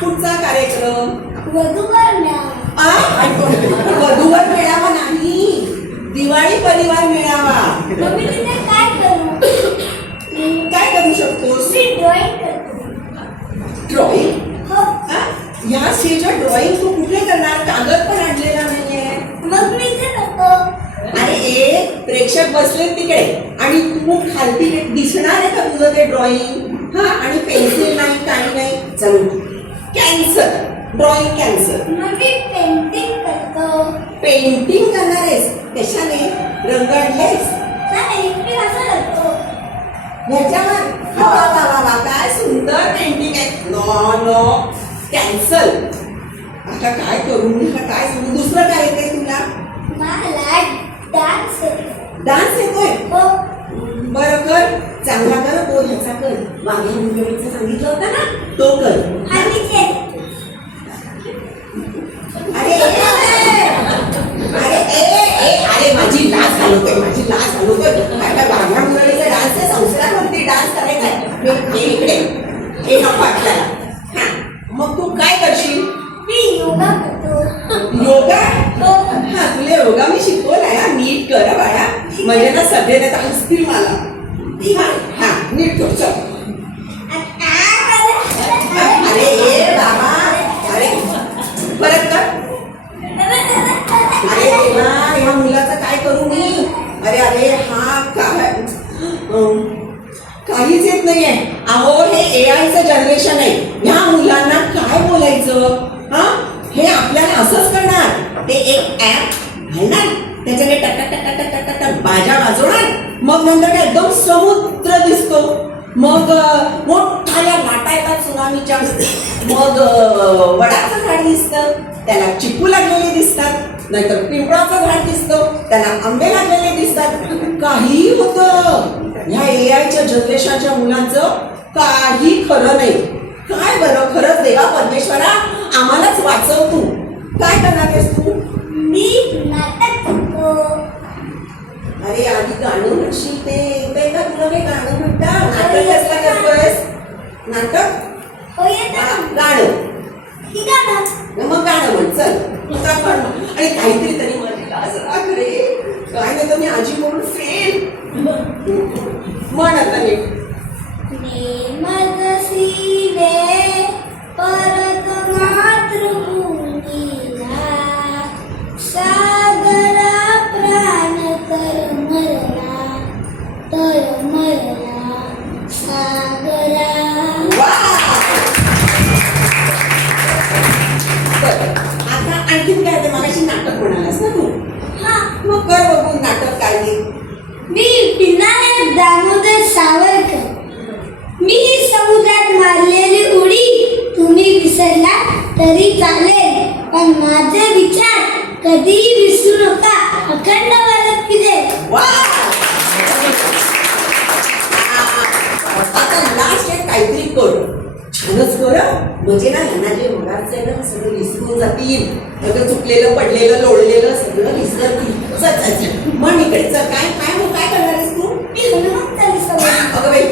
पुढचा कार्यक्रम वधूवर मेळावा. वधूवर मेळावा नाही, दिवाळी परिवार मेळावा. मम्मी तिथे काय करू? काय करू शकतोस? मी ड्रॉइंग करतो. ड्रॉइंग? हो. ह्या स्टेजवर ड्रॉइंग तू कुठे करणार? कागद पण आणलेला नाहीये. मग मी इथे करतो. अरे एक प्रेक्षक बसले तिकडे आणि तू खालती दिसणार आहे का तुझं ते ड्रॉइंग? हा, आणि पेन्सिल नाही, काही नाही. चल कॅन्सल, ड्रॉइंग कॅन्सल. मग मी पेंटिंग करतो. पेंटिंग करणार आहेस? कशाने? रंग आणलेस? नाही, मी असं करतो. ह्याच्यावर? वा वा वा वा, काय सुंदर पेंटिंग आहे. No no, cancel. आता काय करू मी? काय सांगू? दुसरं काय येतंय तुला? मला डान्स येतो. डान्स येतोय? हो. बरं कर, चांगला कर. तो ह्याचा कर, मागे मुंबईचा सांगितलं होता ना, तो कर. आणि ते अरे अरे अरे माझी लाज घालवतोय, माझी लाज घालवतोय. काय वाघ्या मुरळीचा डान्स आहे, संस्कारावरती डान्स करायचा आहे. हे इकडे हे नको आपल्याला. हा, मग तू काय करशील? मी योगा करतो. योगा? हो. हा, तुला योगा मी शिकवलाय. हा, नीट कर बाळा, म्हणजे ना सगळे नाही तर हसतील मला. हा, नीट कर. चल. अरे ए बाबा, अरे परत कर. अरे देवा, ह्या मुलाचं काय करू मी? अरे अरे हा काय काहीच येत नाहीये. अहो, हे AI चं जनरेशन आहे. ह्या मुलांना काय बोलायचं? हा, हे आपल्याला असंच करणार. ते एक ऍप घालणार, त्याच्याने टक टक टक टक टक टक बाजा वाजवणार. मग नंतर काय एकदम समुद्र दिसतो. मग मोठाल्या लाटा येतात सुनामीच्या. मग वडाचं झाड दिसतं, त्याला चिकू लागलेले दिसतात. नाहीतर पिंपळाचं झाड दिसतं, त्याला आंबे लागलेले दिसतात. काही होतं. ह्या AIच्या जनरेशनच्या मुलांचं काही खरं नाही. काय बरं, खरंच देवा परमेश्वरा आम्हालाच वाचव. तू काय करणार आहेस? तू मी नाटक करतो. अरे आधी गाणं म्हणशील. ते येतंय का तुला? काही गाणं म्हणता? नाटक कसला करतोयस? नाटक? हो, येतं. गाणं? ही गाणं. मग गाणं म्हण. चल तुझा पण. आणि काहीतरी तरी माझी लाज राख रे. काय नाही तर मी आजी म्हणून फेल. म्हण आता नीट. सीवे परत मातृभूमीला सागरा प्राण तर मरला सागरा. आता आणखीन काय ते मगाशी नाटक म्हणालास ना तू? हा. मग कर बघून नाटक काय ते. मी पिनारे दामोदर सावरकर. मी समुद्रात मारलेली उडी तुम्ही विसरला तरी चालेल, पण माझे विचार कधीही विसरू नका. अखंड भारत की जय. आता लास्ट एक काहीतरी कर. छानच कर. म्हणजे ना ह्यांना जे मगाच आहे ना सगळं विसरून जातील. सगळं चुकलेलं, पडलेलं, लोळलेलं सगळं विसरतील. चल म्हण इकडे. चल काय काय मग काय करणार आहेस तू? मी हनुमान चालीसा बोलतो. अगं बाई,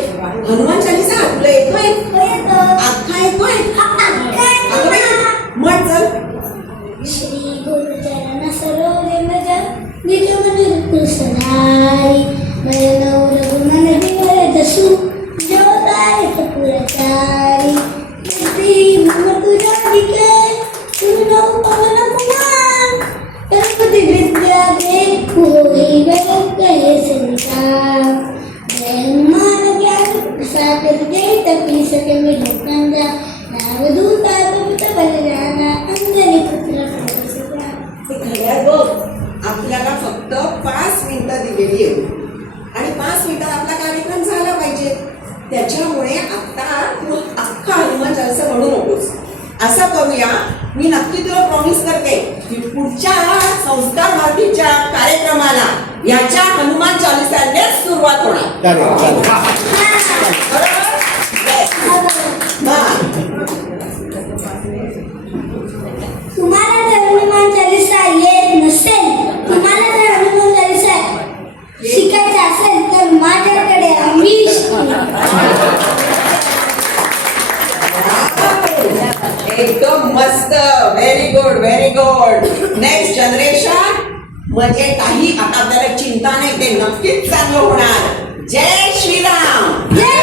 हनुमान चालीसा तुला येतोय? अख्खा येतोय? अगं बाई, म्हण चल. श्री गुरुचरण सरोजे मज निज मन कुसनारी मरनौ रघुमन विवर जसु जो दायक पुरचारी कीर्ती मम तुझा विके तुझो पवन कुमार गणपति विद्या दे होई वैद्य हे संसार जय हनुमान ज्ञान सागर जय तपी सके में ढोकंजा रावदूता पवित्र बलिदाना अंजनी पुत्र प्रभुसुता. ते घड्याळ बघ. आपल्याला फक्त 5 मिनिटं दिलेली आहे आणि 5 मिनिटात आपला कार्यक्रम झाला पाहिजे. त्याच्यामुळे आता तू अख्खा हनुमान चालीसा म्हणू नकोस. असं करूया, मी नक्की तुला प्रॉमिस करते की पुढच्या संस्कार भारतीच्या कार्यक्रमाला याच्या हनुमान चालीसाने सुरुवात होणार. तुम्हाला जर हनुमान चालीसा येत नसेल, तुम्हाला जर हनुमान चालीसा शिकायचं असेल तर माझ्याकडे आम्ही एकदम मस्त. Very good, very good. Next generation म्हणजे काही आता आपल्याला चिंता नाही, ते नक्कीच चांगलं होणार. जय श्रीराम. जय